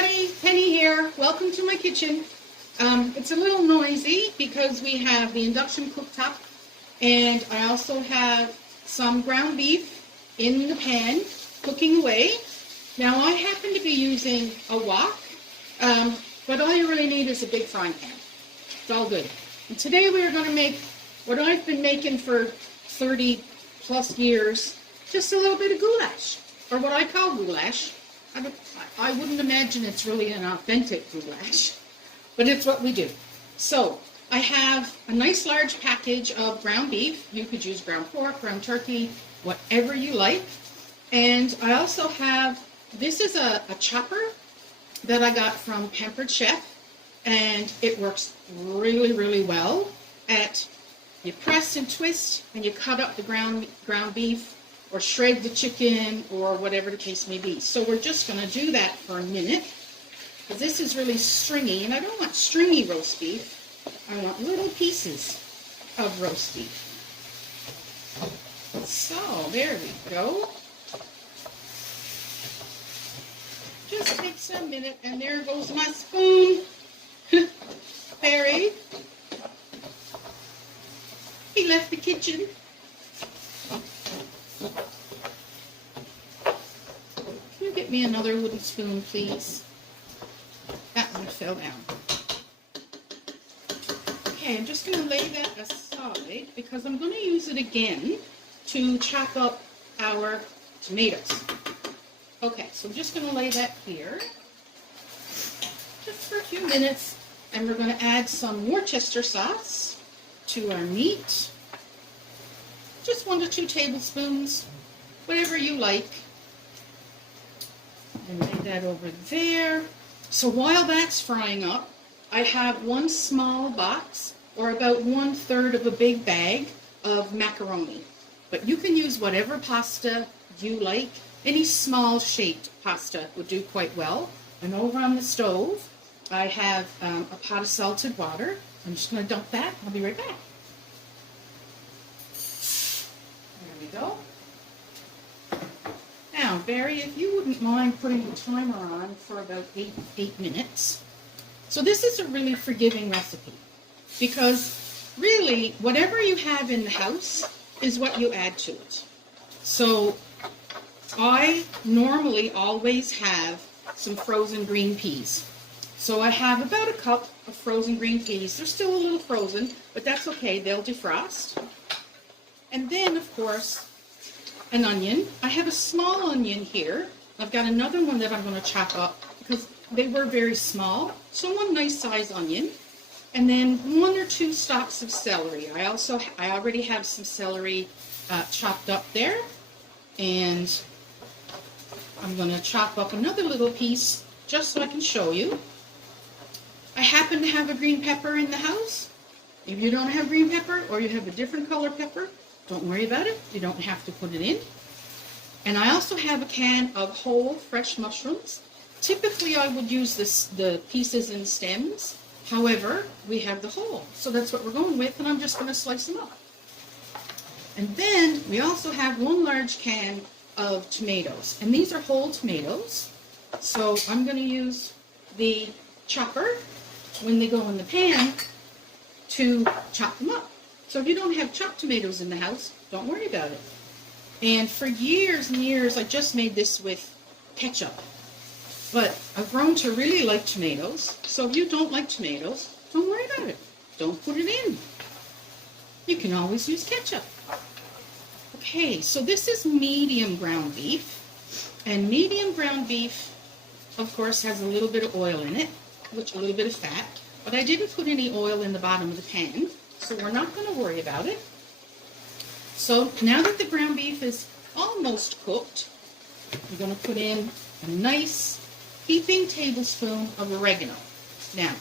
everybody, Penny here. Welcome to my kitchen. It's a little noisy because we have the induction cooktop and I also have some ground beef in the pan cooking away. Now I happen to be using a wok, but all you really need is a big frying pan. It's all good. And today we are going to make what I've been making for 30 plus years, just a little bit of goulash, or what I call goulash. I wouldn't imagine it's really an authentic goulash, but it's what we do. So I have a nice large package of ground beef. You could use ground pork, ground turkey, whatever you like. And I also have, this is a chopper that I got from Pampered Chef, and it works really, really well at, you press and twist and you cut up the ground beef, or shred the chicken, or whatever the case may be. So we're just going to do that for a minute, because this is really stringy, and I don't want stringy roast beef. I want little pieces of roast beef. So, there we go. Just takes a minute, and there goes my spoon. Barry. He left the kitchen. Can you get me another wooden spoon, please? That one fell down. Okay, I'm just going to lay that aside because I'm going to use it again to chop up our tomatoes. Okay, so I'm just going to lay that here just for a few minutes, and we're going to add some Worcester sauce to our meat. Just 1 to 2 tablespoons, whatever you like. And lay that over there. So while that's frying up, I have one small box, or about 1/3 of a big bag of macaroni. But you can use whatever pasta you like. Any small shaped pasta would do quite well. And over on the stove, I have a pot of salted water. I'm just going to dump that. I'll be right back. Go. Now, Barry, if you wouldn't mind putting the timer on for about 8 minutes. So this is a really forgiving recipe, because really whatever you have in the house is what you add to it. So I normally always have some frozen green peas. So I have about a cup of frozen green peas. They're still a little frozen, but that's okay. They'll defrost. And then, of course, an onion. I have a small onion here. I've got another one that I'm going to chop up because they were very small. So one nice size onion. And then 1 or 2 stalks of celery. I already have some celery chopped up there. And I'm going to chop up another little piece just so I can show you. I happen to have a green pepper in the house. If you don't have green pepper, or you have a different color pepper, don't worry about it. You don't have to put it in. And I also have a can of whole fresh mushrooms. Typically I would use the pieces and stems. However, we have the whole. So that's what we're going with, and I'm just going to slice them up. And then we also have 1 large can of tomatoes. And these are whole tomatoes. So I'm going to use the chopper when they go in the pan to chop them up. So if you don't have chopped tomatoes in the house, don't worry about it. And for years and years, I just made this with ketchup. But I've grown to really like tomatoes. So if you don't like tomatoes, don't worry about it. Don't put it in. You can always use ketchup. Okay, so this is medium ground beef. And medium ground beef, of course, has a little bit of oil in it, a little bit of fat. But I didn't put any oil in the bottom of the pan. So we're not going to worry about it. So now that the ground beef is almost cooked, I'm going to put in a nice heaping tablespoon of oregano. Now,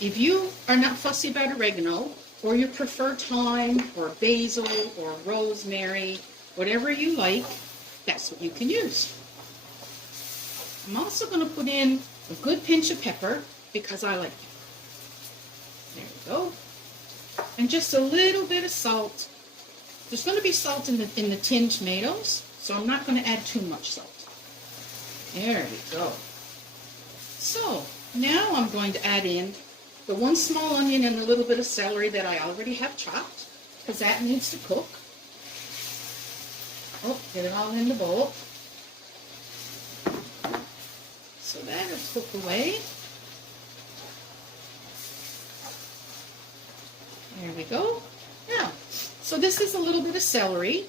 if you are not fussy about oregano, or you prefer thyme, or basil, or rosemary, whatever you like, that's what you can use. I'm also going to put in a good pinch of pepper, because I like it. There we go. And just a little bit of salt. There's going to be salt in the tinned tomatoes, so I'm not going to add too much salt. There we go. So now I'm going to add in the 1 small onion and a little bit of celery that I already have chopped, because that needs to cook. Oh, get it all in the bowl. So that'll cook away. There we go. Now, so this is a little bit of celery,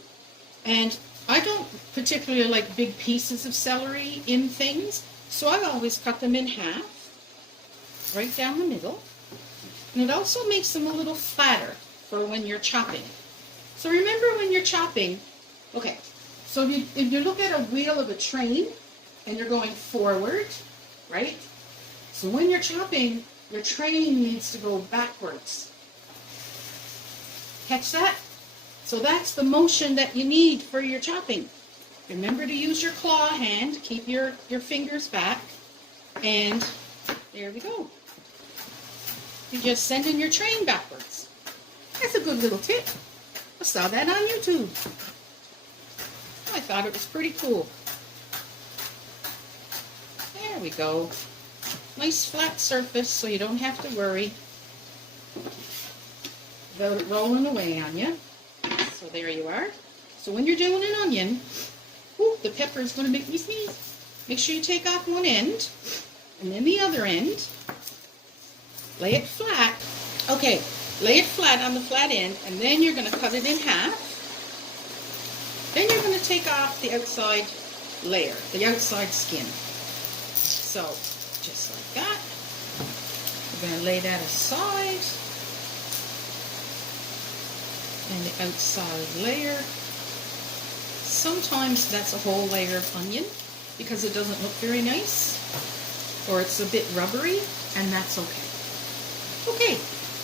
and I don't particularly like big pieces of celery in things, so I always cut them in half, right down the middle. And it also makes them a little flatter for when you're chopping. So remember when you're chopping, okay, so if you look at a wheel of a train and you're going forward, right? So when you're chopping, your train needs to go backwards. Catch that? So that's the motion that you need for your chopping. Remember to use your claw hand, keep your fingers back, and there we go. You're just sending your train backwards. That's a good little tip. I saw that on YouTube. I thought it was pretty cool. There we go. Nice flat surface so you don't have to worry about it rolling away on you. So there you are. So when you're doing an onion, ooh, the pepper is going to make me sneeze. Make sure you take off one end, and then the other end. Lay it flat. Okay, lay it flat on the flat end, and then you're going to cut it in half. Then you're going to take off the outside layer, the outside skin. So, just like that. We're going to lay that aside. And the outside layer. Sometimes that's a whole layer of onion because it doesn't look very nice, or it's a bit rubbery, and that's okay. Okay,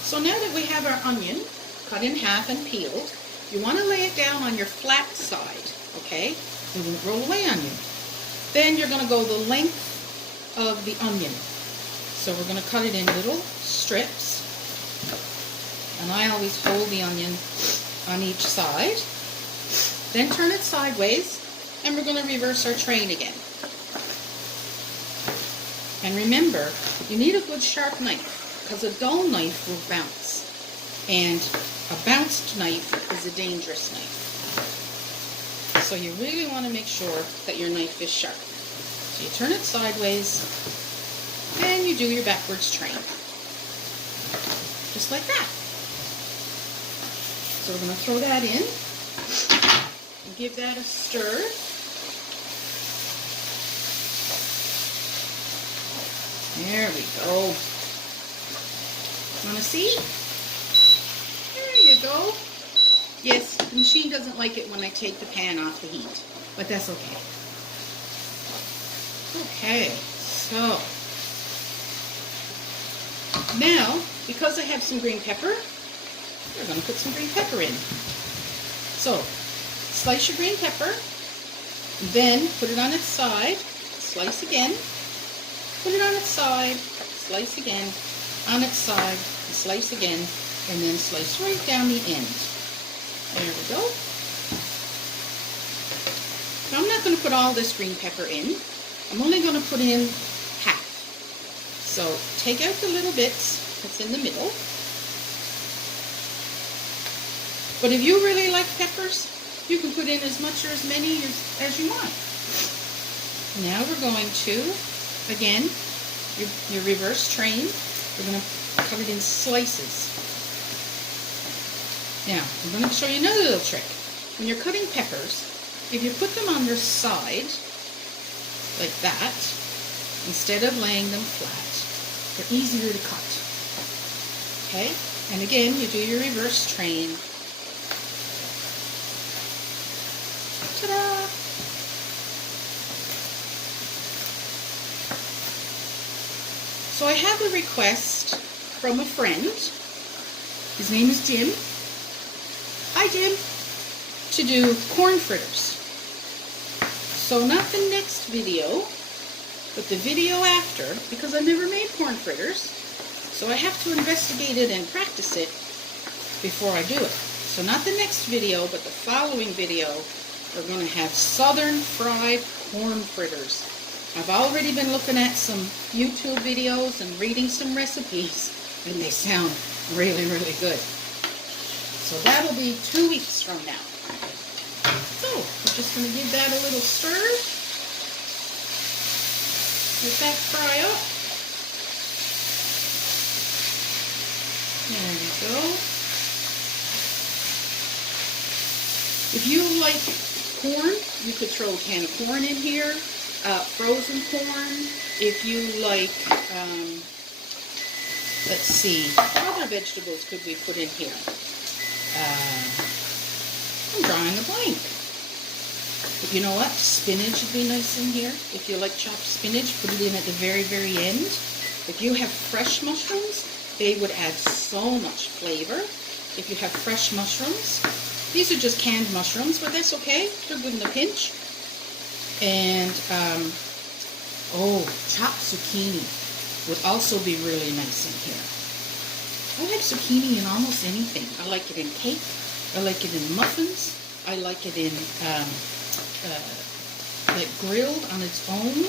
so now that we have our onion cut in half and peeled, you want to lay it down on your flat side, okay? It won't roll away on you. Then you're going to go the length of the onion. So we're going to cut it in little strips, and I always hold the onion on each side. Then turn it sideways, and we're going to reverse our train again. And remember, you need a good sharp knife, because a dull knife will bounce, and a bounced knife is a dangerous knife. So you really want to make sure that your knife is sharp. So you turn it sideways, and you do your backwards train. Just like that. So we're going to throw that in, and give that a stir. There we go. Want to see? There you go. Yes, the machine doesn't like it when I take the pan off the heat, but that's okay. Okay, so now, because I have some green pepper, we're going to put some green pepper in. So, slice your green pepper, then put it on its side, slice again, put it on its side, slice again, on its side, slice again, and then slice right down the end. There we go. Now I'm not going to put all this green pepper in. I'm only going to put in half. So take out the little bits that's in the middle. But if you really like peppers, you can put in as much or as many as you want. Now we're going to, again, your reverse train. We're going to cut it in slices. Now, I'm going to show you another little trick. When you're cutting peppers, if you put them on their side, like that, instead of laying them flat, they're easier to cut. Okay? And again, you do your reverse train. Ta-da! So I have a request from a friend. His name is Jim. Hi, Jim. To do corn fritters. So not the next video, but the video after, because I've never made corn fritters, so I have to investigate it and practice it before I do it. So not the next video, but the following video, we're going to have southern fried corn fritters. I've already been looking at some YouTube videos and reading some recipes, and they sound really, really good. So that'll be 2 weeks from now. So we're just going to give that a little stir. Let that fry up. There we go. If you like corn, you could throw a can of corn in here. Frozen corn. If you like, let's see, what other vegetables could we put in here? I'm drawing a blank. But you know what? Spinach would be nice in here. If you like chopped spinach, put it in at the very, very end. If you have fresh mushrooms, they would add so much flavor. If you have fresh mushrooms, these are just canned mushrooms, but that's okay. They're good in a pinch. And, chopped zucchini would also be really nice in here. I like zucchini in almost anything. I like it in cake. I like it in muffins. I like it in, like grilled on its own.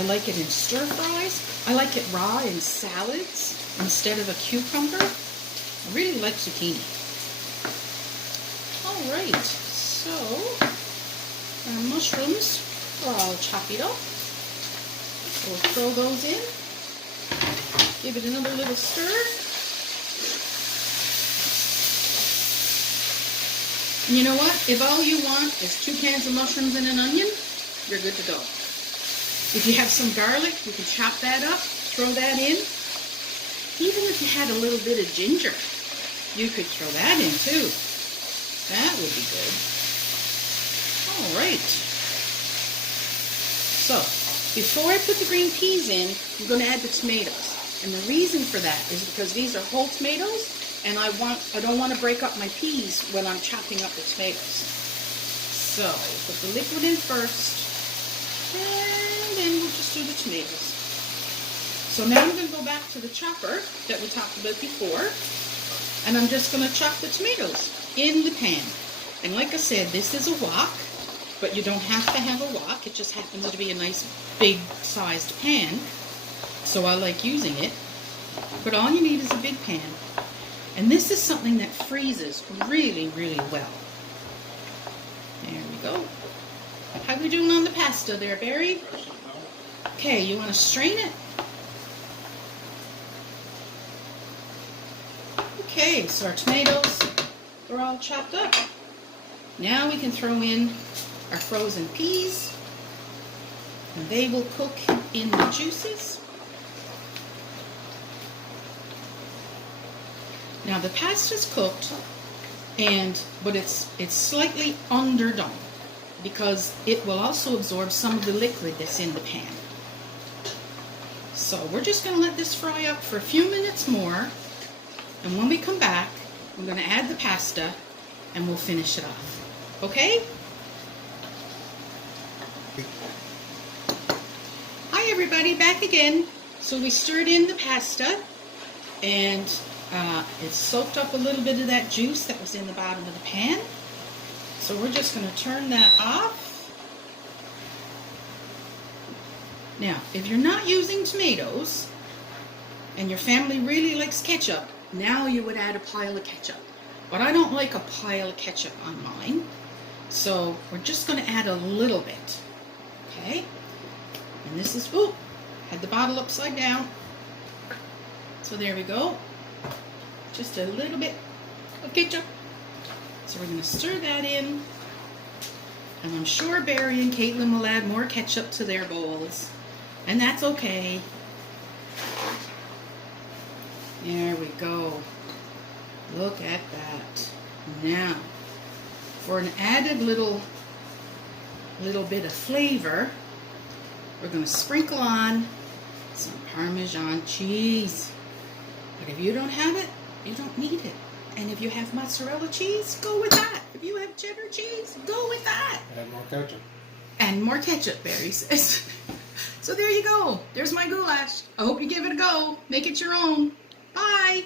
I like it in stir fries. I like it raw in salads instead of a cucumber. I really like zucchini. All right, so our mushrooms are all chopped up. We'll throw those in. Give it another little stir. And you know what? If all you want is 2 cans of mushrooms and an onion, you're good to go. If you have some garlic, you can chop that up, throw that in. Even if you had a little bit of ginger, you could throw that in too. That would be good. All right. So, before I put the green peas in, I'm going to add the tomatoes. And the reason for that is because these are whole tomatoes, and I don't want to break up my peas when I'm chopping up the tomatoes. So, put the liquid in first, and then we'll just do the tomatoes. So now I'm going to go back to the chopper that we talked about before, and I'm just going to chop the tomatoes in the pan. And like I said, this is a wok, but you don't have to have a wok. It just happens to be a nice big sized pan, so I like using it. But all you need is a big pan. And this is something that freezes really, really well. There we go. How are we doing on the pasta there, Barry? Okay, you want to strain it? Okay, so our tomatoes are all chopped up. Now we can throw in our frozen peas, and they will cook in the juices. Now the pasta's cooked, but it's slightly underdone because it will also absorb some of the liquid that's in the pan. So we're just going to let this fry up for a few minutes more, and when we come back, I'm going to add the pasta and we'll finish it off. Okay? Hi everybody, back again. So we stirred in the pasta, and it soaked up a little bit of that juice that was in the bottom of the pan. So we're just going to turn that off. Now, if you're not using tomatoes and your family really likes ketchup, now you would add a pile of ketchup. But I don't like a pile of ketchup on mine, so we're just going to add a little bit. Okay? And this is, had the bottle upside down. So there we go. Just a little bit of ketchup. So we're going to stir that in. And I'm sure Barry and Caitlin will add more ketchup to their bowls. And that's okay. There we go. Look at that. Now, for an added little bit of flavor, we're going to sprinkle on some Parmesan cheese. But if you don't have it, you don't need it. And if you have mozzarella cheese, go with that. If you have cheddar cheese, go with that. Add more ketchup. And more ketchup, Barry says. So there you go. There's my goulash. I hope you give it a go. Make it your own. Bye.